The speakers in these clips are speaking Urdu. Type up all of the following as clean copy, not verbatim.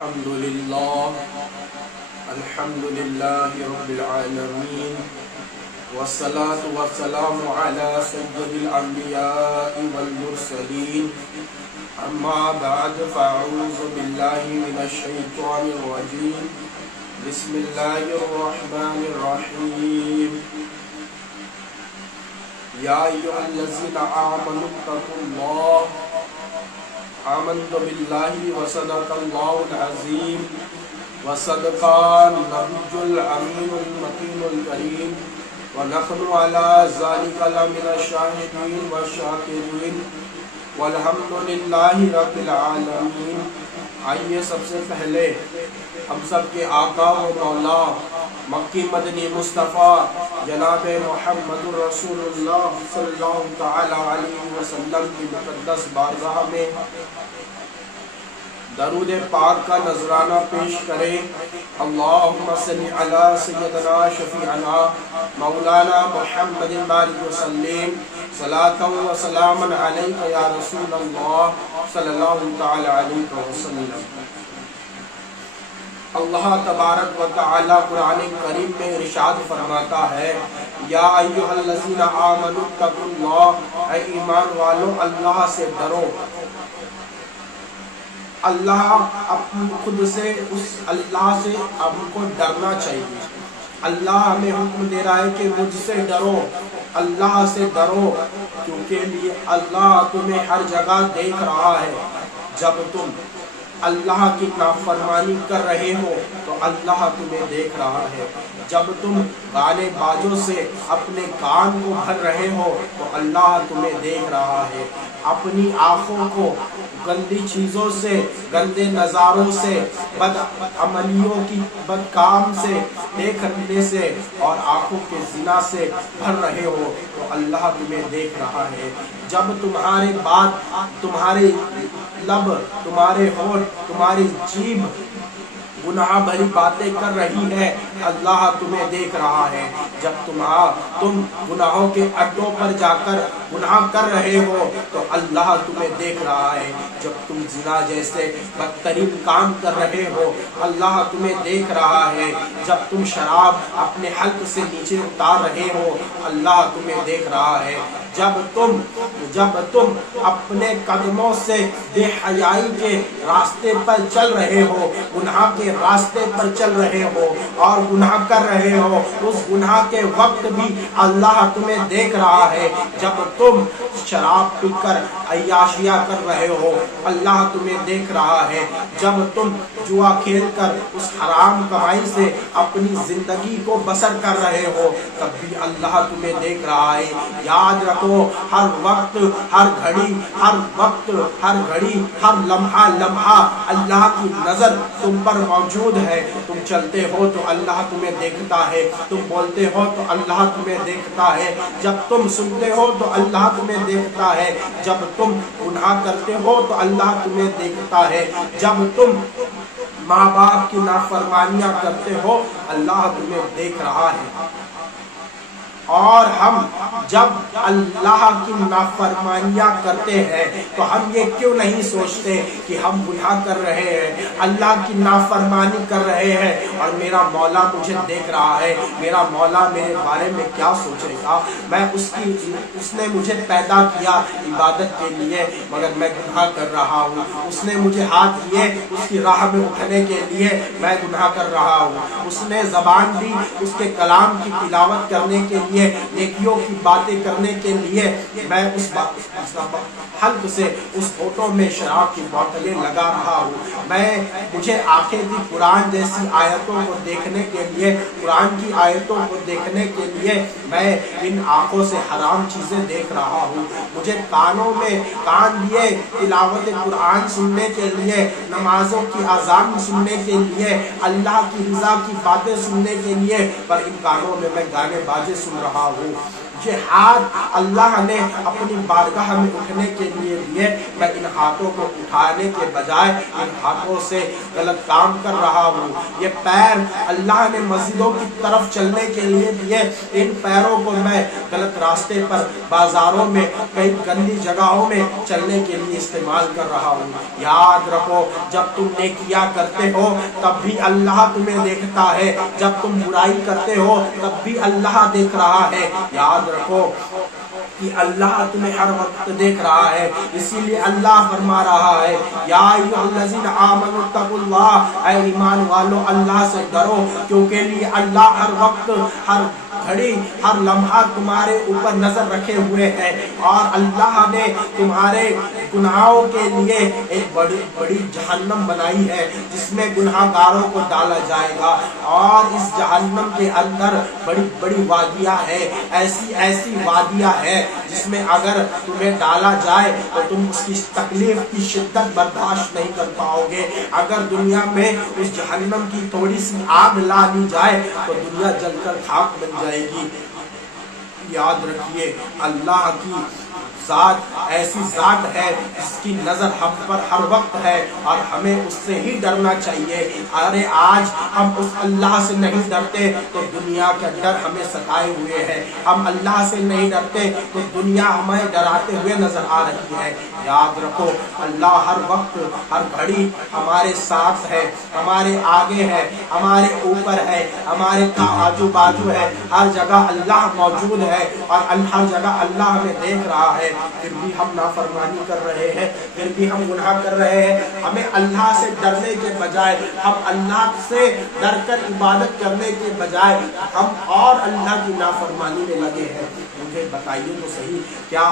الحمد لله رب العالمين والصلاة والسلام على سيد الأنبياء والمرسلين أما بعد فأعوذ بالله من الشيطان الرجيم بسم الله الرحمن الرحيم يا أيها الذين آمنوا اتقوا الله آمنت بالله وصدق الله العظيم وصدق النبي الأمين المكين الكريم ونحن على ذلك لمن الشاهدين والشاكرين والحمد لله رب العالمين۔ آئیے سب سے پہلے ہم سب کے آقا و مولا مکی مدنی مصطفیٰ جناب محمد رسول اللہ صلی اللہ تعالی علیہ وسلم کی مقدس بارگاہ میں درود پاک کا نذرانہ پیش کریں۔ اللہم صلی علی سیدنا شفیعنا مولانا محمد بارک وسلم صلاۃ و سلام علیک یا رسول اللہ صلی اللہ تعالی علیہ وسلم۔ اللہ تبارک و تعالی قرآن کریم میں ارشاد فرماتا ہے، یا ایھا الذین آمنوا اتقوا اللہ، اے ایمان والو اللہ سے ڈرو۔ اللہ خود سے اس اللہ سے ہم کو ڈرنا چاہیے۔ اللہ ہمیں حکم دے رہا ہے کہ مجھ سے ڈرو، اللہ سے ڈرو، کیونکہ اللہ تمہیں ہر جگہ دیکھ رہا ہے۔ جب تم اللہ کی نافرمانی کر رہے ہو تو اللہ تمہیں دیکھ رہا ہے۔ جب تم گانے باجوں سے اپنے کان کو بھر رہے ہو تو اللہ تمہیں دیکھ رہا ہے۔ اپنی آنکھوں کو گندی چیزوں سے، گندے نظاروں سے، بد عملیوں کی بد کام سے دیکھنے سے اور آنکھوں کے زنا سے بھر رہے ہو تو اللہ تمہیں دیکھ رہا ہے۔ جب تمہارے بات، تمہارے لب، تمہارے ہونٹ، تمہاری جیبھ گناہ بھری باتیں کر رہی ہے، اللہ تمہیں دیکھ رہا ہے۔ جب تم گناہوں کے اڈوں پر جا کر گناہ کر رہے ہو تو اللہ تمہیں دیکھ رہا ہے۔ جب تم زنا جیسے بدترین کام کر رہے ہو اللہ تمہیں دیکھ رہا ہے۔ جب تم شراب اپنے حلق سے نیچے اتار رہے ہو اللہ تمہیں دیکھ رہا ہے۔ جب تم اپنے قدموں سے بے حیائی کے راستے پر چل رہے ہو، گناہ کے راستے پر چل رہے ہو اور گناہ کر رہے ہو، اس گناہ کے وقت بھی اللہ تمہیں دیکھ رہا ہے۔ جب تم شراب پی کر عیاشیاں کر رہے ہو اللہ تمہیں دیکھ رہا ہے۔ جب تم جوا کھیل کر اس حرام کمائی سے اپنی زندگی کو بسر کر رہے ہو تب بھی اللہ تمہیں دیکھ رہا ہے۔ یاد رکھو ہر وقت، ہر گھڑی، ہر لمحہ اللہ کی نظر تم پر موجود ہے۔ تم چلتے ہو تو اللہ تمہیں دیکھتا ہے، تم بولتے ہو تو اللہ تمہیں دیکھتا ہے، جب تم سنتے ہو تو اللہ تمہیں دیکھتا ہے، جب تم گناہ کرتے ہو تو اللہ تمہیں دیکھتا ہے، جب تم ماں باپ کی نافرمانیاں کرتے ہو اللہ تمہیں دیکھ رہا ہے۔ اور ہم جب اللہ کی نافرمانیاں کرتے ہیں تو ہم یہ کیوں نہیں سوچتے کہ ہم گناہ کر رہے ہیں، اللہ کی نافرمانی کر رہے ہیں اور میرا مولا مجھے دیکھ رہا ہے، میرا مولا میرے بارے میں کیا سوچے گا۔ میں اس نے مجھے پیدا کیا عبادت کے لیے مگر میں گناہ کر رہا ہوں، اس نے مجھے ہاتھ دیے اس کی راہ میں اٹھنے کے لیے میں گناہ کر رہا ہوں، اس نے زبان دی اس کے کلام کی تلاوت کرنے کے لیے، نیکیوں کی باتیں کرنے کے لیے، میں اس حلق سے اس ہونٹوں میں شراب کی بوتلیں لگا رہا ہوں۔ مجھے آنکھیں دی قرآن جیسی آیتوں کو دیکھنے کے لیے، قرآن کی آیتوں کو دیکھنے کے لیے، میں ان آنکھوں سے حرام چیزیں دیکھ رہا ہوں۔ مجھے کانوں میں کان دیے تلاوت قرآن سننے کے لیے، نمازوں کی اذان سننے کے لیے، اللہ کی رضا کی باتیں سننے کے لیے، پر ان کانوں میں میں گانے باجے سن رہا ہوں۔ یہ ہاتھ اللہ نے اپنی بارگاہ میں اٹھنے کے لیے دیے، میں ان ہاتھوں کو اٹھانے کے بجائے ان ہاتھوں سے غلط کام کر رہا ہوں۔ یہ پیر اللہ نے مسجدوں کی طرف چلنے کے لیے دیے، ان پیروں کو میں غلط راستے پر، بازاروں میں، کئی گندی جگہوں میں چلنے کے لیے استعمال کر رہا ہوں۔ یاد رکھو جب تم نیکیاں کرتے ہو تب بھی اللہ تمہیں دیکھتا ہے، جب تم برائی کرتے ہو تب بھی اللہ دیکھ رہا ہے۔ یاد رکھو کہ اللہ تمہیں ہر وقت دیکھ رہا ہے، اسی لیے اللہ فرما رہا ہے یا ایھا الذین آمنوا اتقوا اللہ، اے ایمان والو اللہ سے ڈرو، کیونکہ اللہ ہر وقت، ہر گھڑی، ہر لمحہ تمہارے اوپر نظر رکھے ہوئے ہیں، اور اللہ نے تمہارے گناہوں کے لیے ایک بڑی جہنم بنائی ہے جس میں گناہ گاروں کو ڈالا جائے گا، اور اس جہنم کے اندر بڑی بڑی وادیاں ہیں، ایسی وادیاں ہیں جس میں اگر تمہیں ڈالا جائے تو تم اس کی تکلیف کی شدت برداشت نہیں کر پاؤ گے۔ اگر دنیا میں اس جہنم کی تھوڑی سی آگ لا دی جائے تو دنیا جل کر خاک بن جائے گی۔ یاد رکھیے اللہ کی ذات ایسی ذات ہے جس کی نظر ہم پر ہر وقت ہے، اور ہمیں اس سے ہی ڈرنا چاہیے۔ ارے آج ہم اس اللہ سے نہیں ڈرتے تو دنیا کا ڈر ہمیں ستائے ہوئے ہے، ہم اللہ سے نہیں ڈرتے تو دنیا ہمیں ڈراتے ہوئے نظر آ رہی ہے۔ یاد رکھو اللہ ہر وقت، ہر گھڑی ہمارے ساتھ ہے، ہمارے آگے ہے، ہمارے اوپر ہے، ہمارے آجو بازو ہے، ہر جگہ اللہ موجود ہے، اور ہر جگہ اللہ ہمیں دیکھ رہا ہے۔ پھر بھی ہم نافرمانی کر رہے ہیں، پھر بھی ہم گناہ کر رہے ہیں۔ ہمیں اللہ سے ڈرنے کے بجائے، ہم اللہ سے ڈر کر عبادت کرنے کے بجائے ہم اور اللہ کی نافرمانی میں لگے ہیں۔ مجھے بتائیے تو صحیح، کیا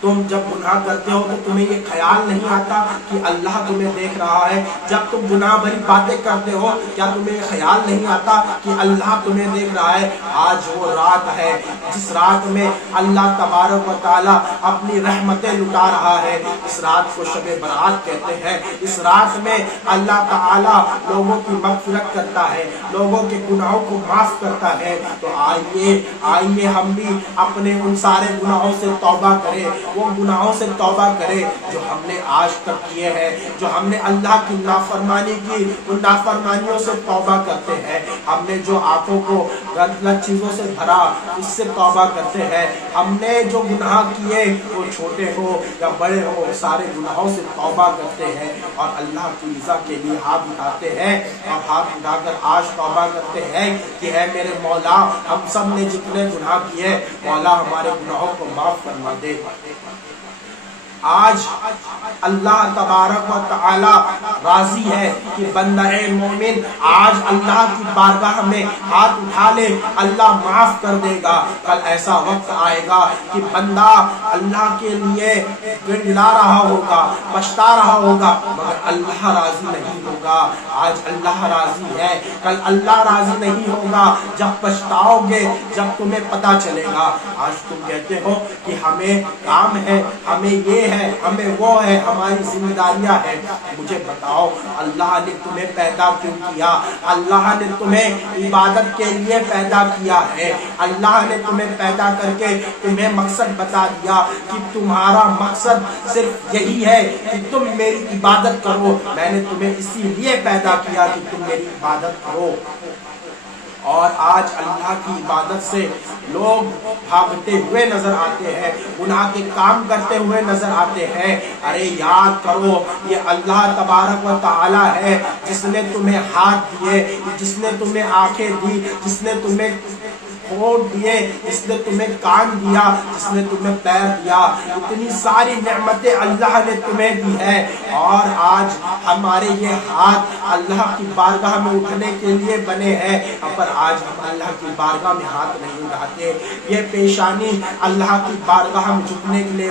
تم جب گناہ کرتے ہو تو تمہیں یہ خیال نہیں آتا کہ اللہ تمہیں دیکھ رہا ہے؟ جب تم گناہ بھری باتیں کرتے ہو کیا تمہیں یہ خیال نہیں آتا کہ اللہ تمہیں دیکھ رہا ہے؟ آج وہ رات ہے جس رات میں اللہ تبارک و تعالی اپنی رحمتیں لٹا رہا ہے، اس رات کو شب برات کہتے ہیں۔ اس رات میں اللہ تعالی لوگوں کی مغفرت کرتا ہے، لوگوں کے گناہوں کو معاف کرتا ہے۔ تو آئیے ہم بھی اپنے ان سارے گناہوں سے توبہ کریں، وہ گناہوں سے توبہ کرے جو ہم نے آج تک کیے ہیں، جو ہم نے اللہ کی نافرمانی کی، ان نافرمانیوں سے توبہ کرتے ہیں۔ ہم نے جو آنکھوں کو غلط چیزوں سے بھرا اس سے توبہ کرتے ہیں۔ ہم نے جو گناہ کیے وہ چھوٹے ہو یا بڑے ہو، سارے گناہوں سے توبہ کرتے ہیں، اور اللہ کی رضا کے لیے ہاتھ اٹھاتے ہیں، اور ہاتھ اٹھا کر آج توبہ کرتے ہیں کہ اے میرے مولا، ہم سب نے جتنے گناہ کیے مولا ہمارے گناہوں کو معاف فرما دے۔ آج اللہ تبارک و تعالی راضی ہے کہ بندہ مومن آج اللہ کی بارگاہ میں ہاتھ اٹھا لے، اللہ معاف کر دے گا۔ کل ایسا وقت آئے گا کہ بندہ اللہ کے لیے گڑگڑا رہا ہوگا، پچھتا رہا ہوگا، مگر اللہ راضی نہیں ہوگا۔ آج اللہ راضی ہے، کل اللہ راضی نہیں ہوگا۔ جب پچھتاؤ گے، جب تمہیں پتا چلے گا۔ آج تم کہتے ہو کہ ہمیں کام ہے، ہمیں یہ ہے، ہمیں وہ ہے، ہماری ذمہ داریاں ہیں۔ مجھے بتاؤ اللہ نے تمہیں پیدا کیوں کیا؟ اللہ نے تمہیں عبادت کے لیے پیدا کیا ہے۔ اللہ نے تمہیں پیدا کر کے تمہیں مقصد بتا دیا کہ تمہارا مقصد صرف یہی ہے کہ تم میری عبادت کرو۔ میں نے تمہیں اسی لیے پیدا کیا کہ تم میری عبادت کرو۔ اور آج اللہ کی عبادت سے لوگ بھاگتے ہوئے نظر آتے ہیں، گناہ کے کام کرتے ہوئے نظر آتے ہیں۔ ارے یاد کرو یہ اللہ تبارک و تعالی ہے جس نے تمہیں ہاتھ دیے، جس نے تمہیں آنکھیں دی، جس نے تمہیں ہونٹ دیے، جس نے تمہیں کان دیا، جس نے تمہیں پیر دیا۔ اتنی ساری نعمتیں اللہ نے تمہیں دی ہے، اور آج ہمارے یہ ہاتھ اللہ کی بارگاہ میں اٹھنے کے لیے بنے ہیں، پر آج ہم اللہ کی بارگاہ میں ہاتھ نہیں اٹھاتے۔ یہ پیشانی اللہ کی بارگاہ میں جھکنے کے لیے